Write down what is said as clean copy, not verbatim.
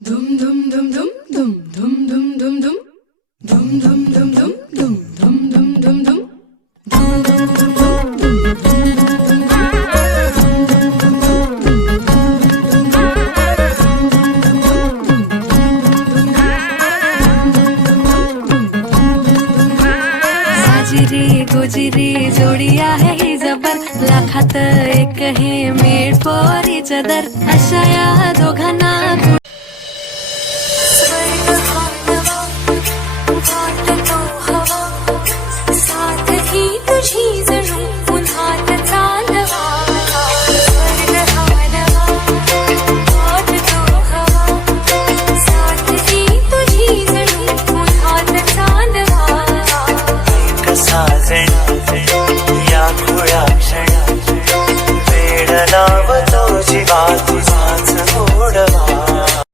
धुम धुम धुम धुम धुम धुम धुम धुम धुम धुम धुम धुम धुम धुम धुम धुम धुम साजिरी गुजिरी जोडी आहे ही जबर, लाखात एक हे मेड फॉर इच अदर. अशा या दोघांना